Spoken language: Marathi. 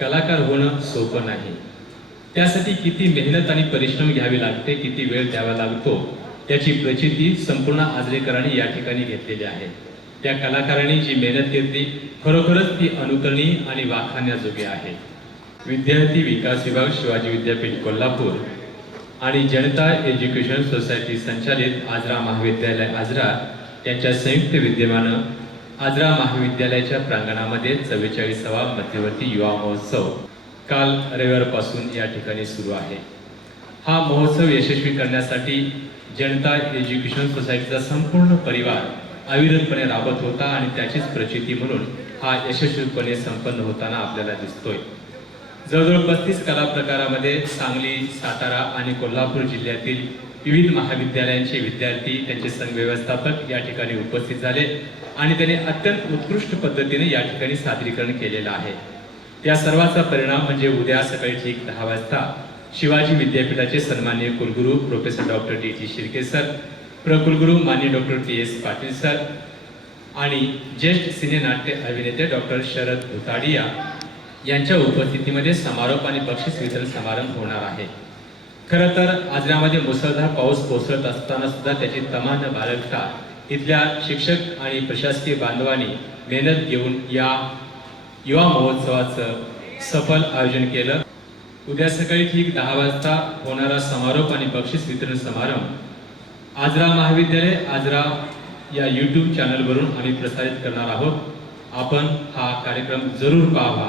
कलाकार होणं सोपं नाही. त्यासाठी किती मेहनत आणि परिश्रम घ्यावे लागते, किती वेळ द्यावा लागतो, त्याची प्रचिती संपूर्ण आजरेकरांनी या ठिकाणी घेतलेली आहे. त्या कलाकारांनी जी मेहनत घेतली, खरोखरच ती अनुकरणीय आणि वाखाणण्याजोगी आहे. विद्यार्थी विकास विभाग, शिवाजी विद्यापीठ कोल्हापूर आणि जनता एज्युकेशन सोसायटी संचालित आजरा महाविद्यालय आजरा यांच्या संयुक्त विद्यमानं आजरा महाविद्यालयाच्या प्रांगणामध्ये 44वा मध्यवर्ती युवा महोत्सव काल रविवारपासून या ठिकाणी सुरू आहे. हा महोत्सव यशस्वी करण्यासाठी जनता एज्युकेशन सोसायटीचा संपूर्ण परिवार अविरतपणे राबत होता आणि त्याचीच प्रचिती म्हणून हा यशस्वीपणे संपन्न होताना आपल्याला दिसतोय. जवळजवळ 35 कला प्रकारामध्ये सांगली, सातारा आणि कोल्हापूर जिल्ह्यातील विविध महाविद्यालयांचे विद्यार्थी, त्यांचे संघ व्यवस्थापक या ठिकाणी उपस्थित झाले आणि त्यांनी अत्यंत उत्कृष्ट पद्धतीने या ठिकाणी सादरीकरण केलेलं आहे. या सर्वाचा परिणाम म्हणजे उद्या सकाळी ठीक 10 वाजता शिवाजी विद्यापीठाचे सन्माननीय कुलगुरू professor doctor DT. Shirke sir, प्रकुलगुरू माननीय डॉक्टर टी.एस. पाटील सर आणि ज्येष्ठ सिनेनाट्य अभिनेते डॉक्टर शरद भुताडिया यांच्या उपस्थितीमध्ये समारोप आणि बक्षीस वितरण समारंभ होणार आहे. खरं तर आजऱ्यामध्ये मुसळधार पाऊस कोसळत असताना सुद्धा त्याची तमा न बाळगता इथल्या शिक्षक आणि प्रशासकीय बांधवांनी मेहनत घेऊन या युवा महोत्सवाचं सफल आयोजन केलं. उद्या सकाळी ठीक 10 वाजता होणारा समारोप आणि बक्षीस वितरण समारंभ आजरा महाविद्यालय आजरा या YouTube चॅनलवरून आम्ही प्रसारित करणार आहोत. आपण हा कार्यक्रम जरूर पाहावा.